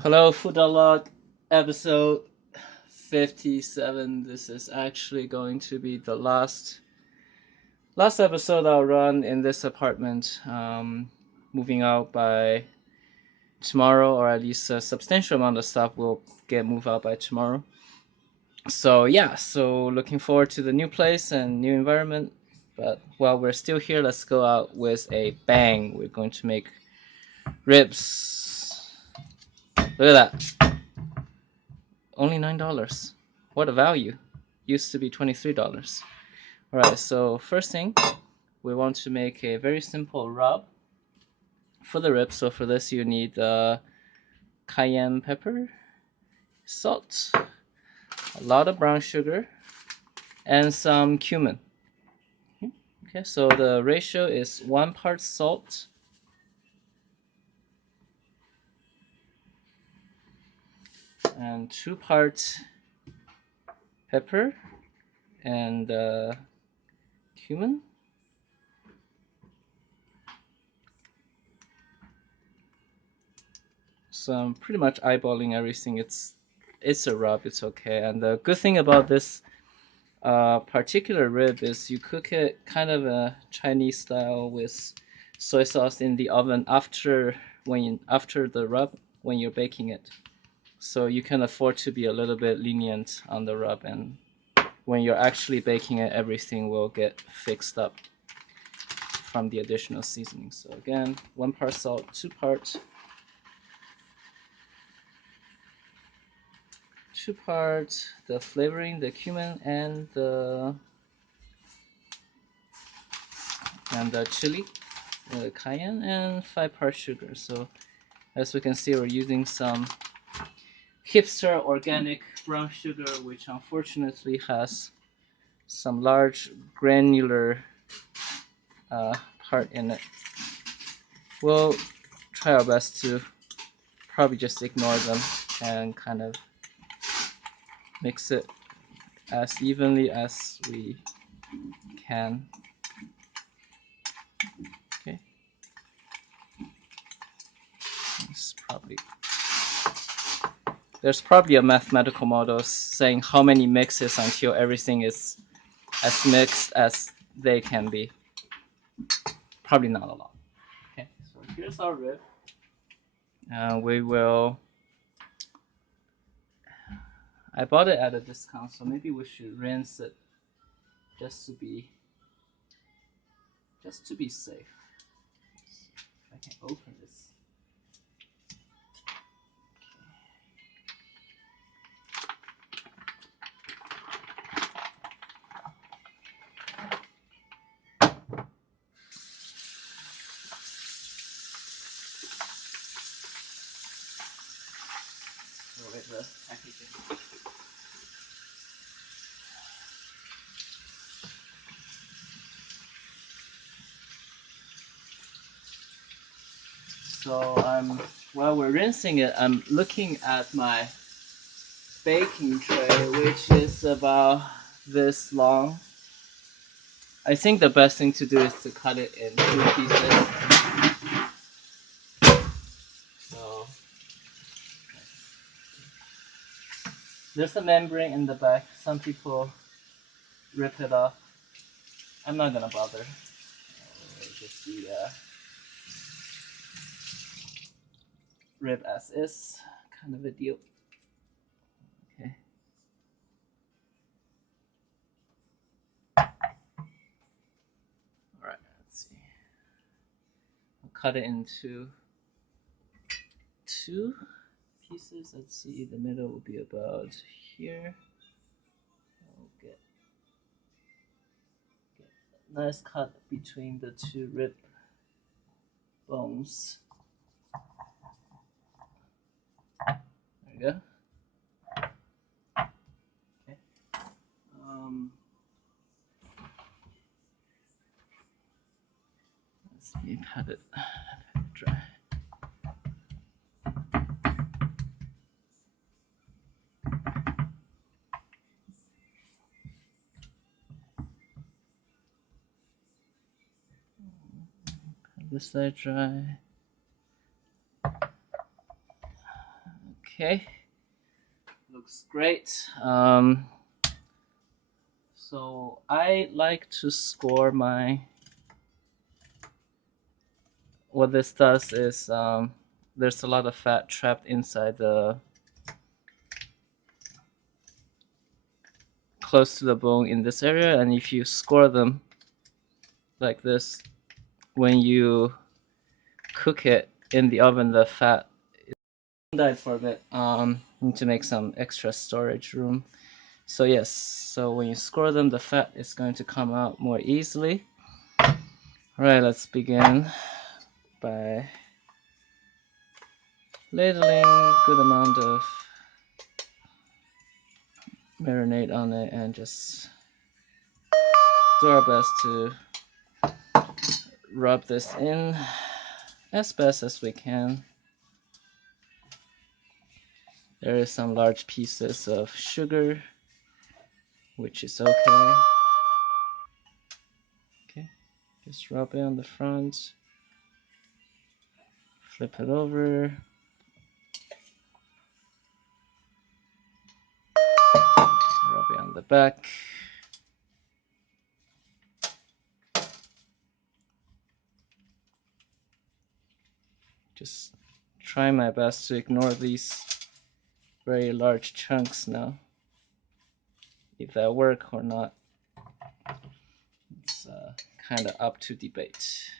Hello, food.log, episode 57. This is actually going to be the last episode I'll run in this apartment. Moving out by tomorrow, or at least a substantial amount of stuff will get moved out by tomorrow. So yeah, so looking forward to the new place and new environment. But while we're still here, let's go out with a bang. We're going to make ribs. Look at that. Only $9. What a value. Used to be $23. Alright, so first thing, we want to make a very simple rub for the rib. So for this you need cayenne pepper, salt, a lot of brown sugar, and some cumin. Okay, so the ratio is 1 part salt and 2 parts pepper and cumin. So I'm pretty much eyeballing everything. It's a rub, it's okay. And the good thing about this particular rib is you cook it kind of a Chinese style with soy sauce in the oven after the rub when you're baking it. So you can afford to be a little bit lenient on the rub, and when you're actually baking it, everything will get fixed up from the additional seasoning. So again, 1 part salt, 2 parts 2 parts the flavoring, the cumin and the chili, the cayenne, and 5 parts sugar. So as we can see, we're using some hipster organic brown sugar, which unfortunately has some large granular part in it. We'll try our best to probably just ignore them and kind of mix it as evenly as we can. Okay, there's probably a mathematical model saying how many mixes until everything is as mixed as they can be. Probably not a lot. Okay, so here's our rib. We will. I bought it at a discount, so maybe we should rinse it just to be safe. If I can open this. Throw away the packaging. So while we're rinsing it, I'm looking at my baking tray, which is about this long. I think the best thing to do is to cut it in 2 pieces. So there's a membrane in the back. Some people rip it off. I'm not gonna bother. Just the rib as is, kind of a deal. Okay. All right. Let's see. I'll cut it into 2 pieces. Let's see. The middle will be about here. I'll get a nice cut between the 2 rib bones. There we go. Okay. Let's see. Have it dry. Have this side dry. Okay, looks great. So I like to score my. What this does is there's a lot of fat trapped inside the close to the bone in this area, and if you score them like this, when you cook it in the oven, the fat died for a bit. Need to make some extra storage room. So yes, so when you score them, the fat is going to come out more easily. All right, let's begin by ladling good amount of marinade on it and just do our best to rub this in as best as we can. There is some large pieces of sugar, which is okay. Okay, just rub it on the front, flip it over, rub it on the back. Just try my best to ignore these very large chunks now. If that work or not, it's kind of up to debate.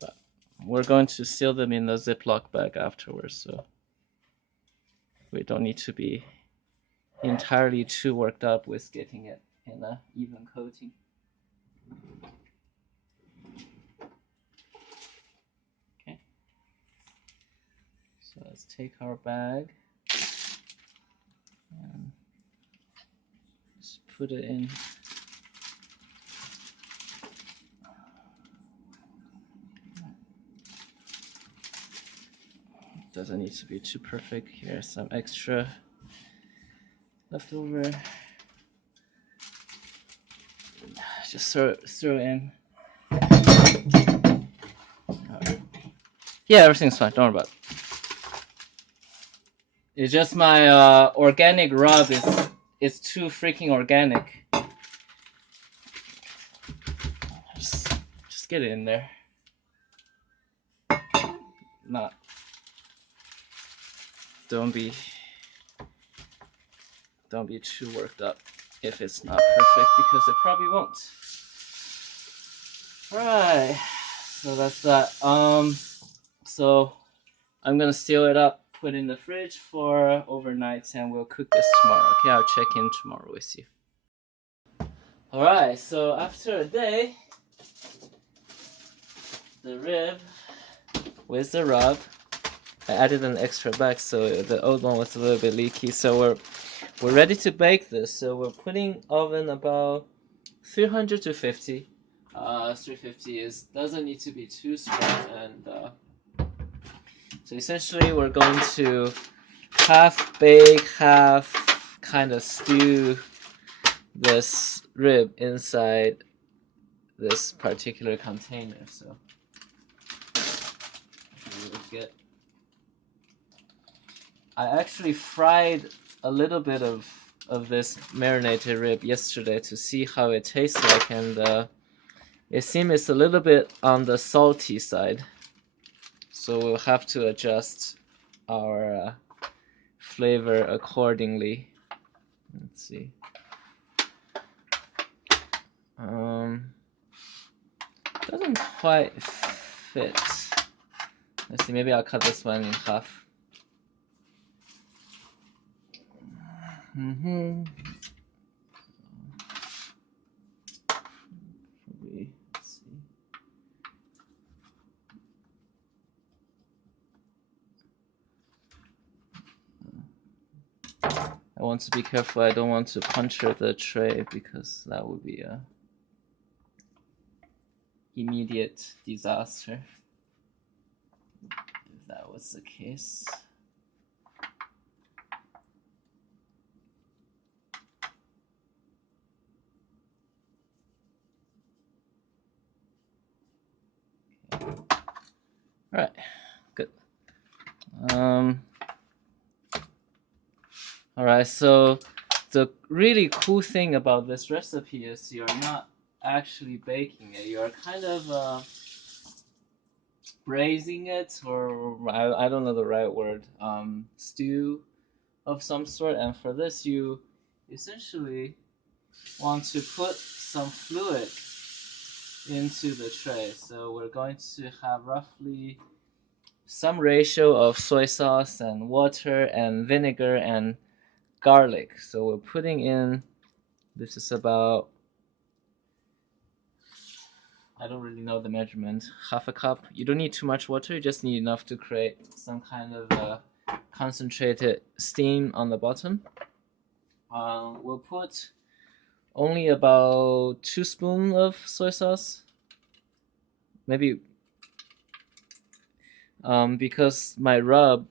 But we're going to seal them in the Ziploc bag afterwards, so we don't need to be entirely too worked up with getting it in an even coating. Okay, so let's take our bag and just put it in. Doesn't need to be too perfect. Here's some extra leftover. Just throw in. Yeah, everything's fine. Don't worry about it. It's just my organic rub is too freaking organic. Just get it in there. Not. Don't be too worked up if it's not perfect, because it probably won't. Right. So that's that. So I'm gonna seal it up, put it in the fridge for overnight, and we'll cook this tomorrow. Okay, I'll check in tomorrow with you. All right. So after a day, the rib with the rub. I added an extra bag, so the old one was a little bit leaky. So we're ready to bake this. So we're putting oven about 300 to 50. 350 doesn't need to be too strong, and so essentially we're going to half bake, half kind of stew this rib inside this particular container. So we'll get. I actually fried a little bit of this marinated rib yesterday to see how it tastes like, and it seems it's a little bit on the salty side, so we'll have to adjust our flavor accordingly. Let's see. Doesn't quite fit. Let's see, maybe I'll cut this one in half. Let's see. I want to be careful. I don't want to puncture the tray, because that would be a immediate disaster if that was the case. All right, good. Um, all right, so the really cool thing about this recipe is you're not actually baking it. You're kind of braising it, or I don't know the right word, stew of some sort. And for this, you essentially want to put some fluid into the tray. So we're going to have roughly some ratio of soy sauce and water and vinegar and garlic. So we're putting in, this is about, I don't really know the measurement, half a cup. You don't need too much water, you just need enough to create some kind of concentrated steam on the bottom. We'll put only about 2 spoons of soy sauce, maybe, because my rub,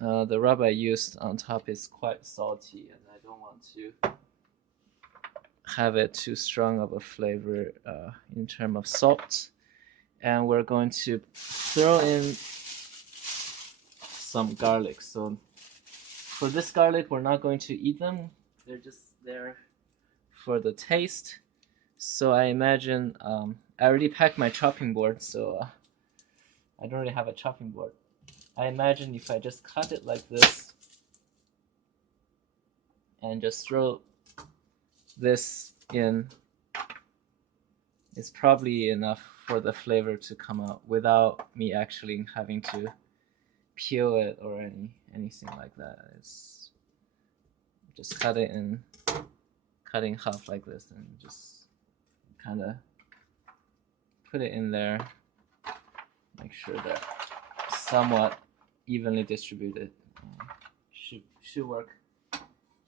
the rub I used on top is quite salty, and I don't want to have it too strong of a flavor in terms of salt. And we're going to throw in some garlic. So for this garlic, we're not going to eat them. They're just there for the taste. So I imagine, I already packed my chopping board, so I don't really have a chopping board. I imagine if I just cut it like this and just throw this in, it's probably enough for the flavor to come out without me actually having to peel it or anything like that. It's just cut it in, cutting half like this, and just kind of put it in there. Make sure they're somewhat evenly distributed. Should work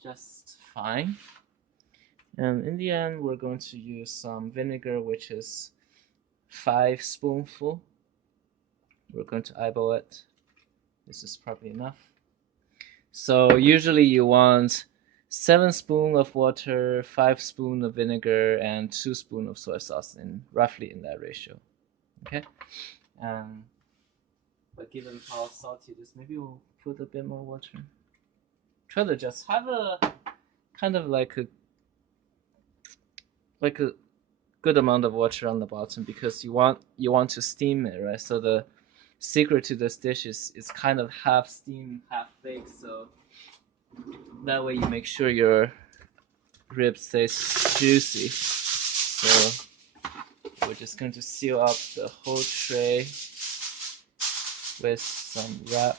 just fine. And in the end, we're going to use some vinegar, which is 5 spoonful. We're going to eyeball it. This is probably enough. So usually you want 7 spoons of water, 5 spoons of vinegar, and 2 spoons of soy sauce, in roughly in that ratio. Okay. But given how salty it is, maybe we'll put a bit more water. Try to just have a kind of like a good amount of water on the bottom, because you want to steam it, right? So the secret to this dish is kind of half steam, half baked. So that way you make sure your ribs stays juicy. So we're just going to seal up the whole tray with some wrap.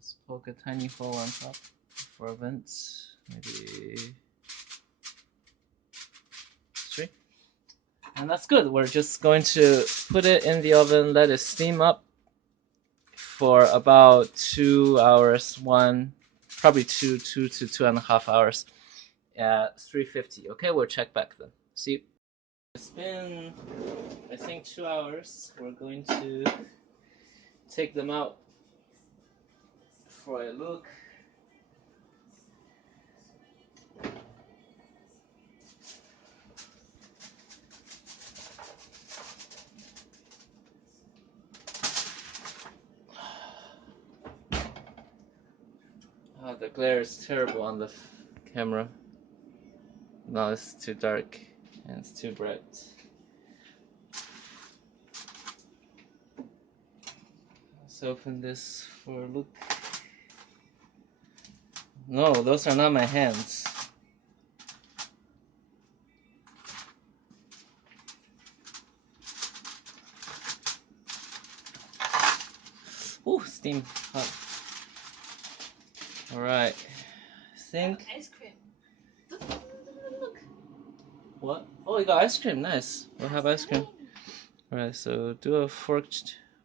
Just poke a tiny hole on top for a vent, maybe 3. And that's good. We're just going to put it in the oven, let it steam up for about 2 hours, probably two to 2.5 hours at 350. Okay, we'll check back then. See you. It's been, I think, 2 hours. We're going to take them out for a look. Oh, the glare is terrible on the camera. No, it's too dark and it's too bright. Let's open this for a look. No, those are not my hands. Ooh, steam hot. All right. I think. Ice cream. Look. What? Oh, you got ice cream. Nice. We'll have ice cream. All right. So do a fork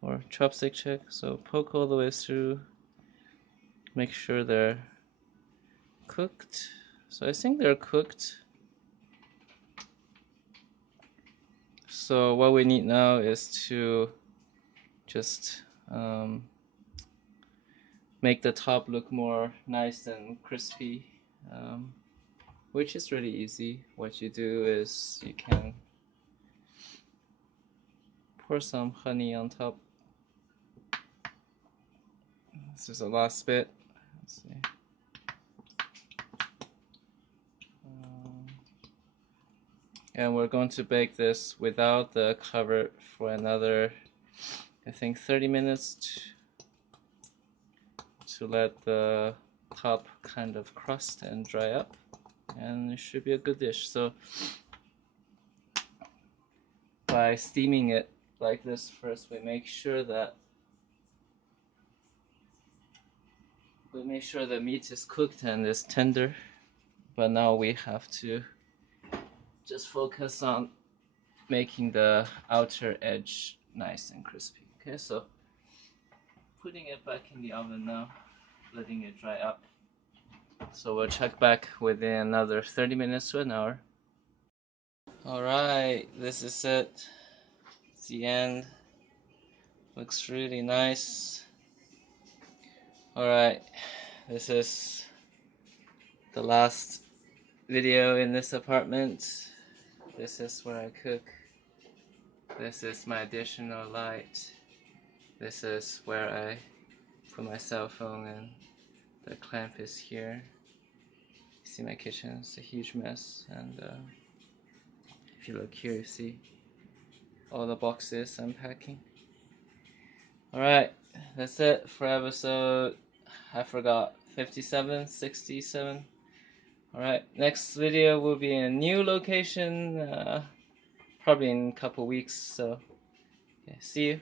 or chopstick check. So poke all the way through. make sure they're cooked. So I think they're cooked. So what we need now is to just make the top look more nice and crispy, which is really easy. What you do is you can pour some honey on top. This is the last bit. Let's see. And we're going to bake this without the cover for another, I think, 30 minutes to let the top kind of crust and dry up, and it should be a good dish. So by steaming it like this first, we make sure the meat is cooked and is tender. But now we have to just focus on making the outer edge nice and crispy. Okay, so putting it back in the oven now, letting it dry up. So we'll check back within another 30 minutes to an hour. Alright, this is it. It's the end. Looks really nice. Alright, this is the last video in this apartment. This is where I cook. This is my additional light. This is where I put my cell phone, and the clamp is here. You see my kitchen, it's a huge mess, and if you look here you see all the boxes I'm packing. Alright, that's it for episode, I forgot, 57, 67. Alright, next video will be in a new location, probably in a couple weeks, so yeah, see you.